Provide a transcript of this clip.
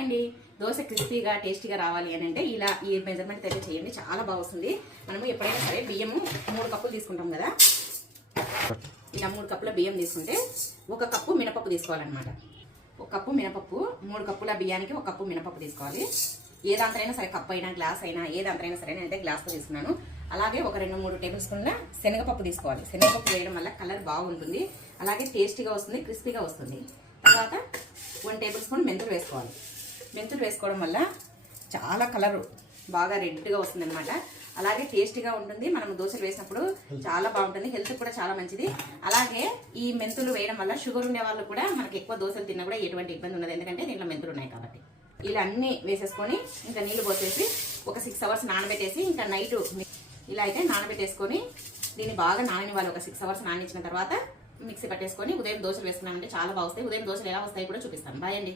అండి దోశ క్రిస్పీగా టేస్టీగా రావాలి అని అంటే ఇలా ఈ మెజర్మెంట్ అయితే చేయండి, చాలా బాగా వస్తుంది. మనము ఎప్పుడైనా సరే బియ్యము 3 కప్పులు తీసుకుంటాం కదా, ఇలా 3 కప్పుల బియ్యం తీసుకుంటే 1 కప్పు మినపప్పు తీసుకోవాలన్నమాట. 1 కప్పు మినపప్పు, 3 కప్పుల బియ్యానికి 1 కప్పు మినపప్పు తీసుకోవాలి. ఏ దాంతైనా సరే, కప్పు అయినా గ్లాస్ అయినా ఏ దాంతైనా సరే, నేనైతే గ్లాస్తో తీసుకున్నాను. అలాగే ఒక 2-3 టేబుల్ స్పూన్ల శనగపప్పు తీసుకోవాలి. శనగపప్పు వేయడం వల్ల కలర్ బాగుంటుంది, అలాగే టేస్టీగా వస్తుంది, క్రిస్పీగా వస్తుంది. తర్వాత 1 టేబుల్ స్పూన్ మెంతులు వేసుకోవాలి. మెంతులు వేసుకోవడం వల్ల చాలా కలర్ బాగా రెడ్గా వస్తుంది అనమాట. అలాగే టేస్టీగా ఉంటుంది. మనం దోశలు వేసినప్పుడు చాలా బాగుంటుంది, హెల్త్ కూడా చాలా మంచిది. అలాగే ఈ మెంతులు వేయడం వల్ల షుగర్ ఉండే వాళ్ళు కూడా మనకి ఎక్కువ దోశలు తిన్నా కూడా ఎటువంటి ఇబ్బంది ఉండదు, ఎందుకంటే దీంట్లో మెంతులు ఉన్నాయి కాబట్టి. ఇలా అన్నీ వేసేసుకొని ఇంకా నీళ్లు పోసేసి ఒక 6 అవర్స్ నానబెట్టేసి, ఇంకా నైట్ ఇలా అయితే నానబెట్టేసుకొని దీన్ని బాగా నాననివ్వాలి. ఒక 6 అవర్స్ నానించిన తర్వాత మిక్సీ పట్టేసుకొని ఉదయం దోశలు వేసుకున్నామంటే చాలా బాగా వస్తాయి. ఉదయం దోశలు ఎలా వస్తాయి కూడా చూపిస్తాను. బాయ్ అండి.